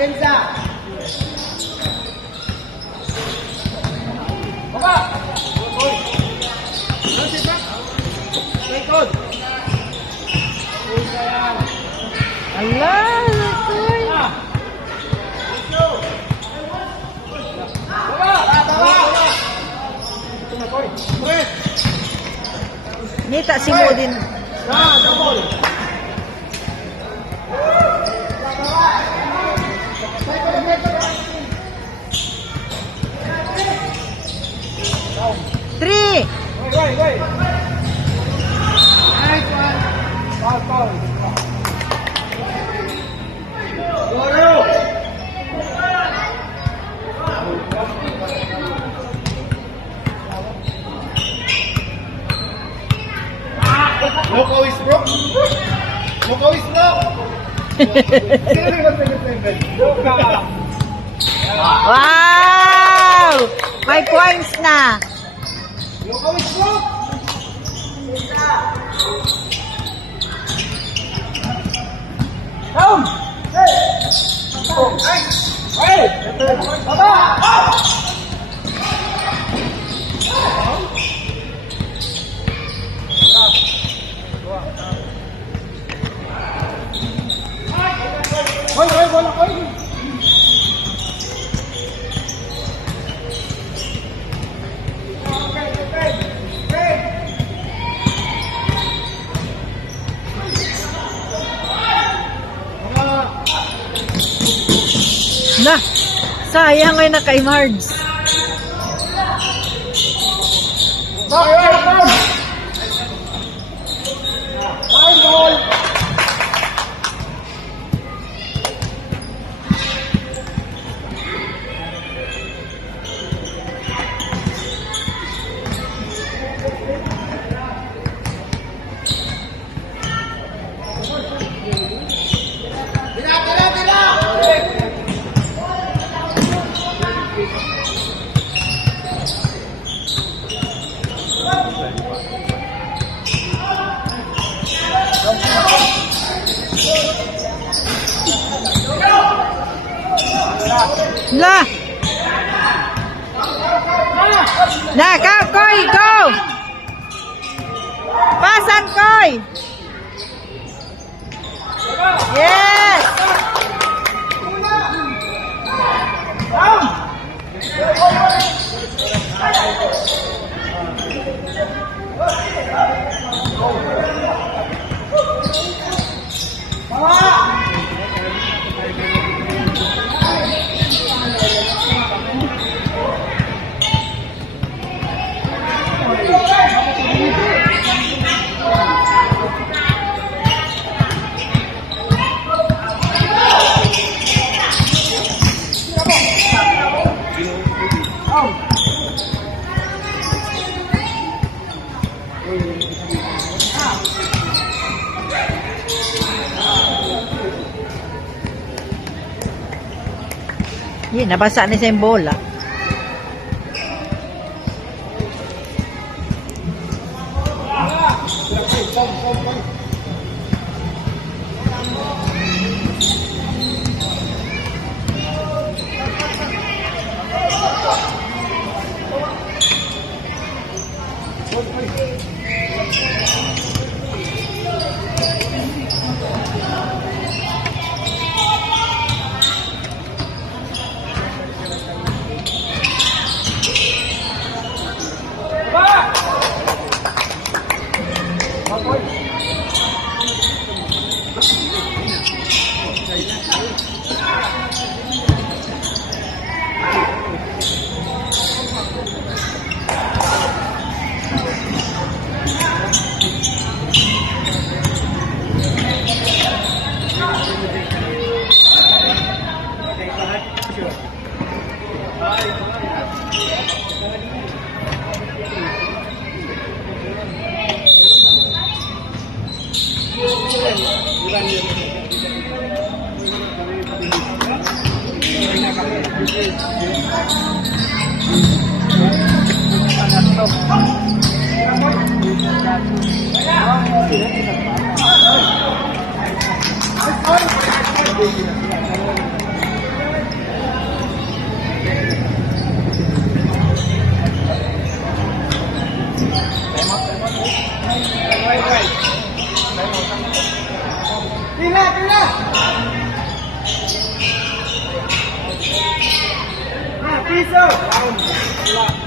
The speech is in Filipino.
Pensa. Baba. Likod. Ala, Koy. Nita si mo din. Double. Three. Wait. Nice one. Foul. Loco is broke. Loco is broke. Sino yung mag-7? Loco. Wow! May points na. Loco is broke. Down. Hey. Baba. Bola. Na, sayang ay na kay Mards. Ball. La. Na, Koy, go. Pasan, Koy. Yes. Yun, nabasa na sa yung bola. na. Ah, piso. Na.